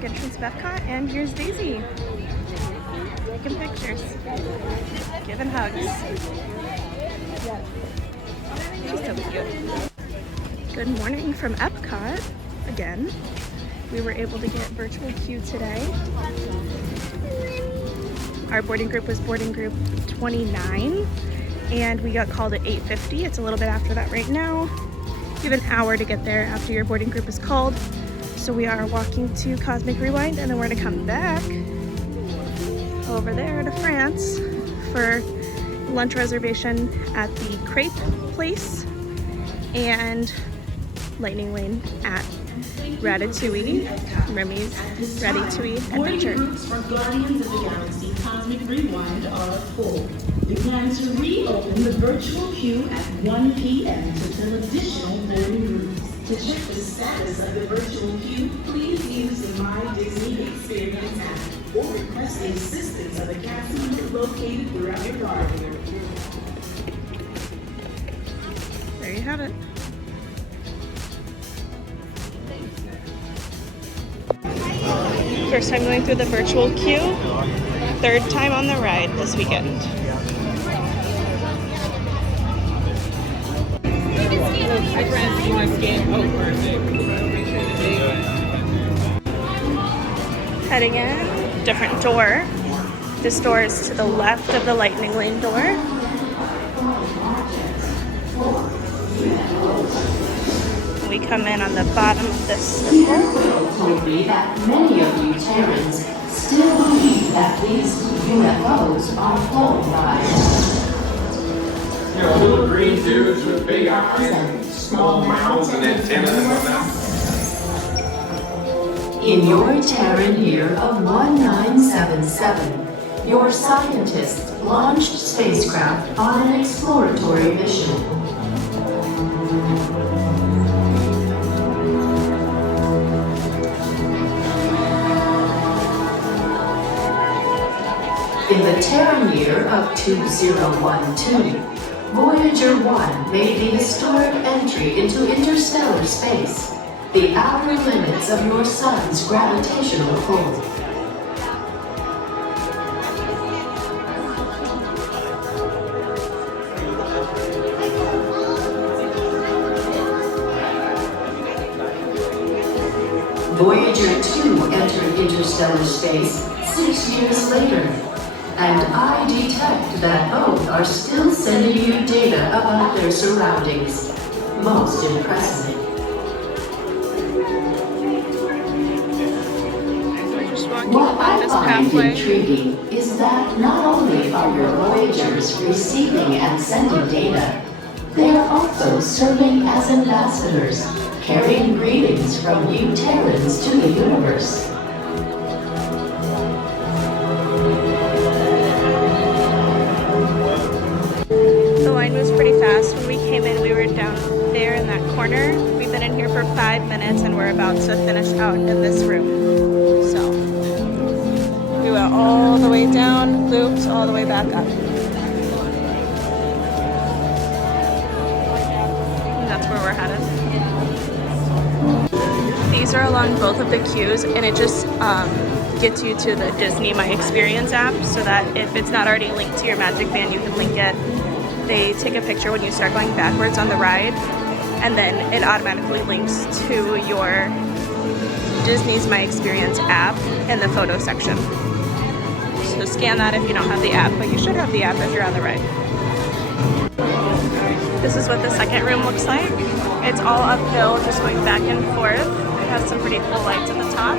back entrance of Epcot, and here's Daisy. Taking pictures. Giving hugs. She's so cute. Good morning from Epcot again. We were able to get virtual queue today. Our boarding group was boarding group 29, and we got called at 8:50. It's a little bit after that right now. You have an hour to get there after your boarding group is called. So we are walking to Cosmic Rewind, and then we're gonna come back over there to France for lunch reservation at the crepe place and lightning lane at Ratatouille, Remy's Ratatouille Adventure. Groups for Guardians of the Galaxy Cosmic Rewind are full. We plan to reopen the virtual queue at 1 p.m. to fill additional boarding groups. To check the status of the virtual queue, please use the My Disney Experience app or request the assistance of a cast member located throughout your garden. There you have it. First time going through the virtual queue, third time on the ride this weekend. Heading in, different door. This door is to the left of the lightning lane door. We come in on the bottom of this circle. Told me that many of you Terrans still believe that these UFOs are flown by. You know, little green dudes with big eyes and small mouths and antennas and whatnot. In your Terran year of 1977, your scientists launched spacecraft on an exploratory mission. In the Terran year of 2012, Voyager 1 made the historic entry into interstellar space, the outer limits of your sun's gravitational pull. Voyager 2 entered interstellar space 6 years later, and I detect that both are still sending you data about their surroundings. Most impressive. What I find intriguing is that not only are your Voyagers receiving and sending data, they are also serving as ambassadors, carrying greetings from you Terrans to the universe. The line was pretty fast. When we came in, we were down there in that corner. We've been in here for 5 minutes and we're about to finish out in this room. So we went all the way down, looped all the way back up. And that's where we're headed. These are along both of the queues, and it just gets you to the Disney My Experience app so that if it's not already linked to your Magic Band, you can link it. They take a picture when you start going backwards on the ride, and then it automatically links to your Disney's My Experience app in the photo section. So scan that if you don't have the app, but you should have the app if you're on the ride. This is what the second room looks like. It's all uphill, just going back and forth. It has some pretty cool lights at the top.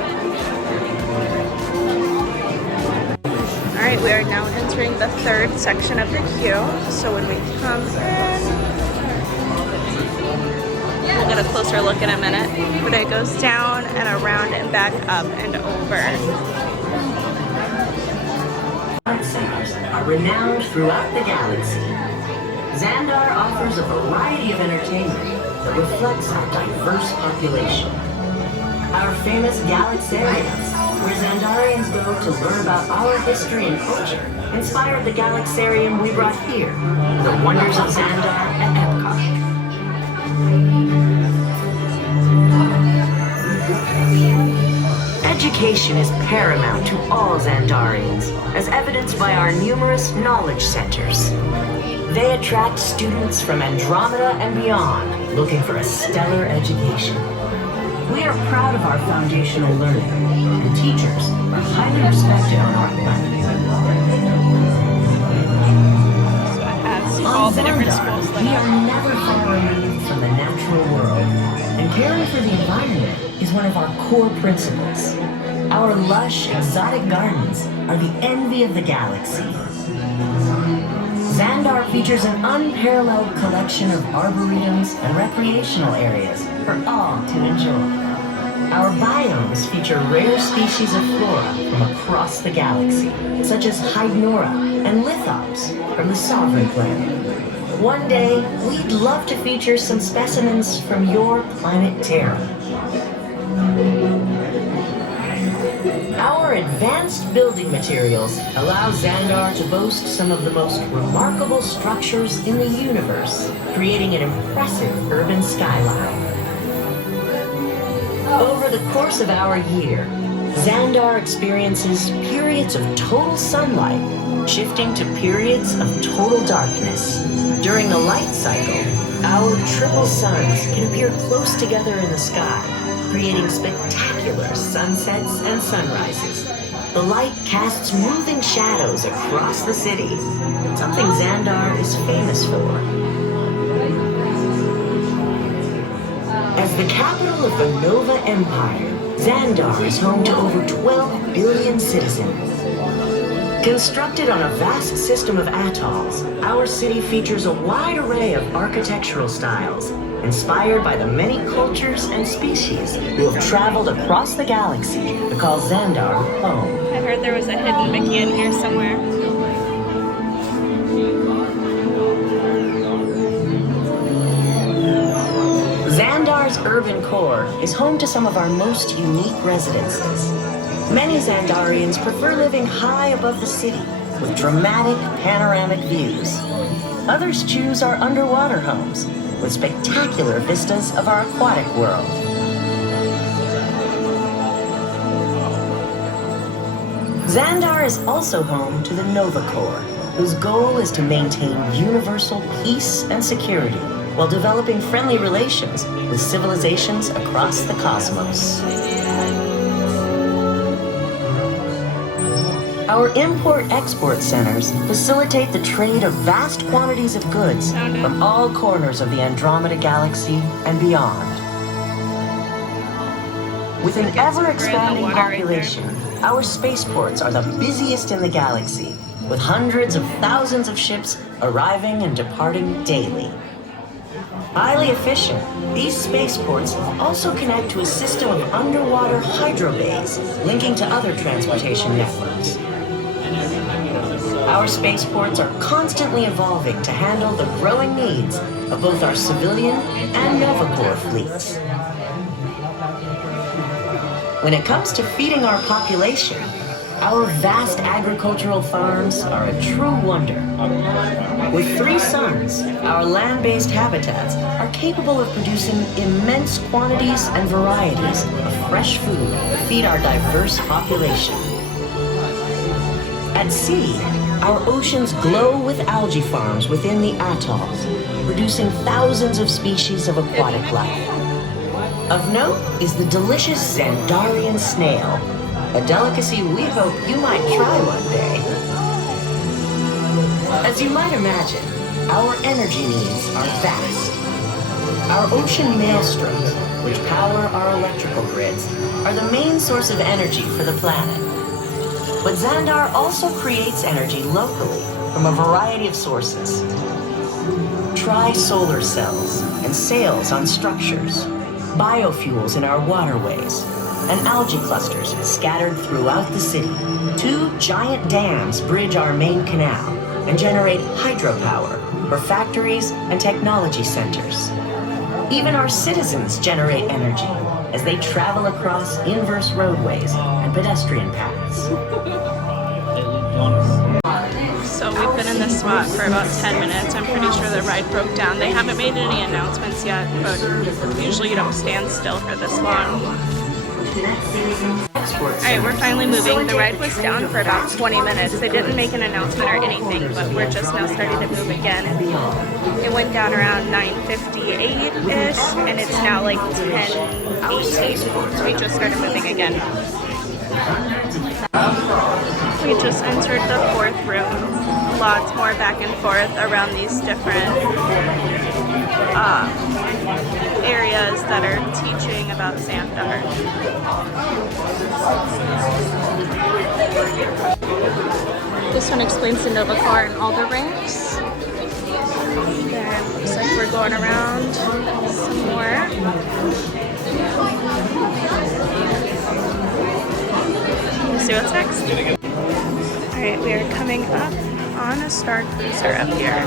Alright, we are now entering the third section of the queue. So when we come in, we'll get a closer look in a minute. But it goes down and around and back up and over. Art centers are renowned throughout the galaxy. Xandar offers a variety of entertainment that reflects our diverse population. Our famous Galaxarians, where Xandarians go to learn about our history and culture, inspired the Galaxarium we brought here, the Wonders of Xandar at Epcot. Education is paramount to all Xandarians, as evidenced by our numerous knowledge centers. They attract students from Andromeda and beyond, looking for a stellar education. We are proud of our foundational learning, and teachers are highly respected on our planet. So it has all On the different Xandar, schools we lit are up. never far removed from the natural world, and caring for the environment is one of our core principles. Our lush, exotic gardens are the envy of the galaxy. Xandar features an unparalleled collection of arboretums and recreational areas for all to enjoy. Our biomes feature rare species of flora from across the galaxy, such as Hydnora and Lithops from the Sovereign Planet. One day, we'd love to feature some specimens from your planet Terra. Our advanced building materials allow Xandar to boast some of the most remarkable structures in the universe, creating an impressive urban skyline. Over the course of our year, Xandar experiences periods of total sunlight, shifting to periods of total darkness. During the light cycle, our triple suns can appear close together in the sky, creating spectacular sunsets and sunrises. The light casts moving shadows across the city, something Xandar is famous for. As the capital of the Nova Empire, Xandar is home to over 12 billion citizens. Constructed on a vast system of atolls, our city features a wide array of architectural styles, inspired by the many cultures and species who have traveled across the galaxy to call Xandar home. I heard there was a hidden Mickey in here somewhere. Xandar's urban core is home to some of our most unique residences. Many Xandarians prefer living high above the city with dramatic panoramic views. Others choose our underwater homes with spectacular vistas of our aquatic world. Xandar is also home to the Nova Corps, whose goal is to maintain universal peace and security while developing friendly relations with civilizations across the cosmos. Our import-export centers facilitate the trade of vast quantities of goods from all corners of the Andromeda galaxy and beyond. With an ever-expanding population, our spaceports are the busiest in the galaxy, with hundreds of thousands of ships arriving and departing daily. Highly efficient, these spaceports also connect to a system of underwater hydrobays linking to other transportation networks. Our spaceports are constantly evolving to handle the growing needs of both our civilian and Nova Corps fleets. When it comes to feeding our population, our vast agricultural farms are a true wonder. With 3 suns, our land-based habitats are capable of producing immense quantities and varieties of fresh food to feed our diverse population. At sea, our oceans glow with algae farms within the atolls, producing thousands of species of aquatic life. Of note is the delicious Xandarian snail, a delicacy we hope you might try one day. As you might imagine, our energy needs are vast. Our ocean maelstroms, which power our electrical grids, are the main source of energy for the planet. But Xandar also creates energy locally from a variety of sources. Try solar cells and sails on structures, biofuels in our waterways, and algae clusters scattered throughout the city. 2 giant dams bridge our main canal and generate hydropower for factories and technology centers. Even our citizens generate energy as they travel across inverse roadways and pedestrian paths. So we've been in this spot for about 10 minutes. I'm pretty sure the ride broke down. They haven't made any announcements yet, but usually you don't stand still for this long. Sports Alright, we're finally moving. The ride was down for about 20 minutes. They didn't make an announcement or anything, but we're just now starting to move again. It went down around 9:58-ish, and it's now like 10:18. So we just started moving again. We just entered the 4th room. Lots more back and forth around these different areas that are teaching about Xandar. This one explains the Nova Corps and all the ranks. Then looks like we're going around some more. Let's see what's next. Alright, we are coming up on a Star Cruiser up here.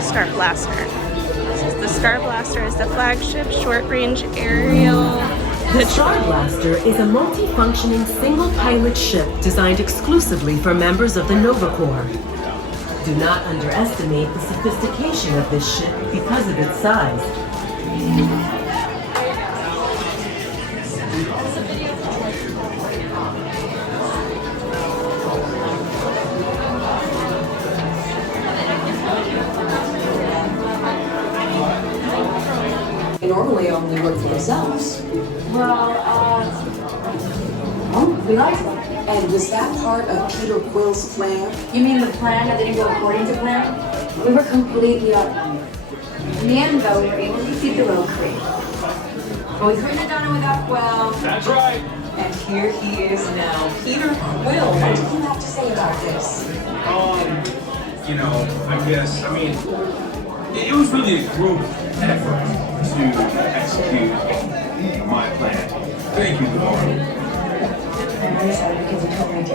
Star Blaster. The Star Blaster is the flagship short-range aerial. The Star Blaster is a multi-functioning single-pilot ship designed exclusively for members of the Nova Corps. Do not underestimate the sophistication of this ship because of its size. They normally only work for themselves. Well, we like them. And was that part of Peter Quill's plan? You mean the plan that didn't go according to plan? We were completely outnumbered. In the end, though, we were able to defeat the Rogue Creed. But we couldn't have done it without Quill. That's right. And here he is now. Peter Quill, what do you have to say about this? You know, I mean, it was really a group effort to execute my plan. Thank you, Laura. I'm really sorry because you told me to.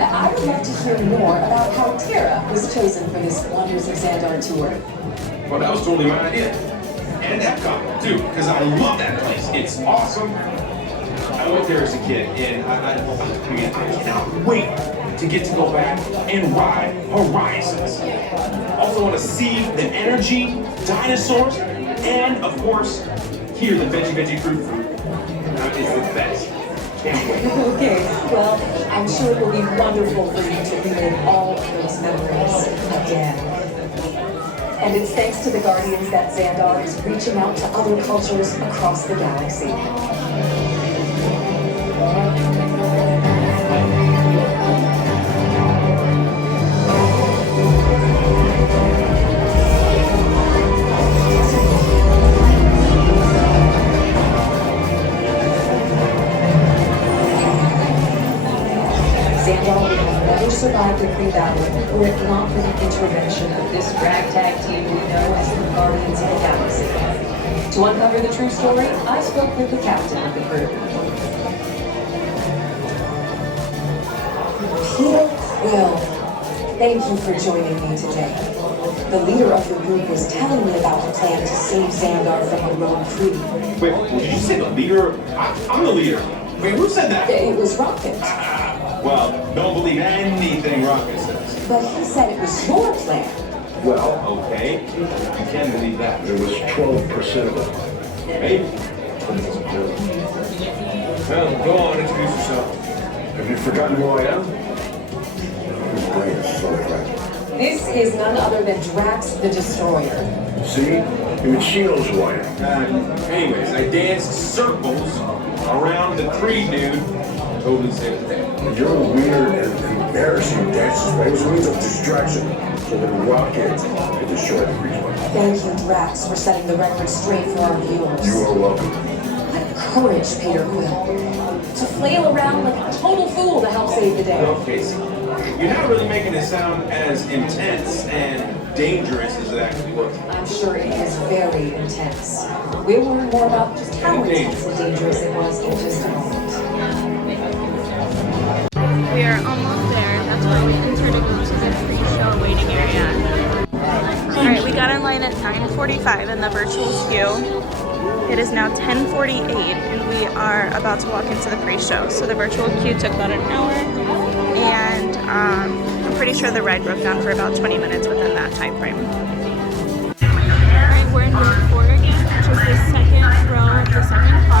I would like to hear more about how Terra was chosen for this Wonders of Xandar tour. Well, that was totally my idea. And Epcot, too, because I love that place. It's awesome. I went there as a kid, and I cannot wait to get to go back and ride Horizons. Also want to see the energy, dinosaurs, and of course, hear the veggie fruit. It's the best. Can't wait. Okay, well, I'm sure it will be wonderful for you to relive all of those memories again. And it's thanks to the Guardians that Xandar is reaching out to other cultures across the galaxy. Xandar would have never survived the Kree battle were it not for the intervention of this ragtag team we know as the Guardians of the Galaxy. To uncover the true story, I spoke with the captain of the group. Peter Quill, thank you for joining me today. The leader of the group was telling me about the plan to save Xandar from a rogue Kree. Wait, did you say the leader? I'm the leader. Wait, who said that? It was Rocket. Well, don't believe anything Rocket says. But he said it was your plan. Well, okay. You can believe that. There was 12% of it. Maybe. Well, go on, introduce yourself. Have you forgotten who I am? His brain is so fragile. This is none other than Drax the Destroyer. See? Even she knows who I am. Anyways, I danced circles around the Creed dude. Totally safe there. Your weird and embarrassing dances, it was a means of distraction so that Rocket could destroy the Creed. Thank you, Drax, for setting the record straight for our viewers. You are welcome. What courage, Peter Quill. To flail around like a total fool to help save the day. Okay, so you're not really making it sound as intense and dangerous as it actually was. I'm sure it is very intense. We'll learn more about just how intense and dangerous it was in just a moment. We are almost there. That's why we entered to go to the pre-show waiting area. Alright, we got in line at 9:45 in the virtual queue. It is now 10:48 and we are about to walk into the pre-show. So the virtual queue took about an hour and I'm pretty sure the ride broke down for about 20 minutes within that time frame. Alright, we're the second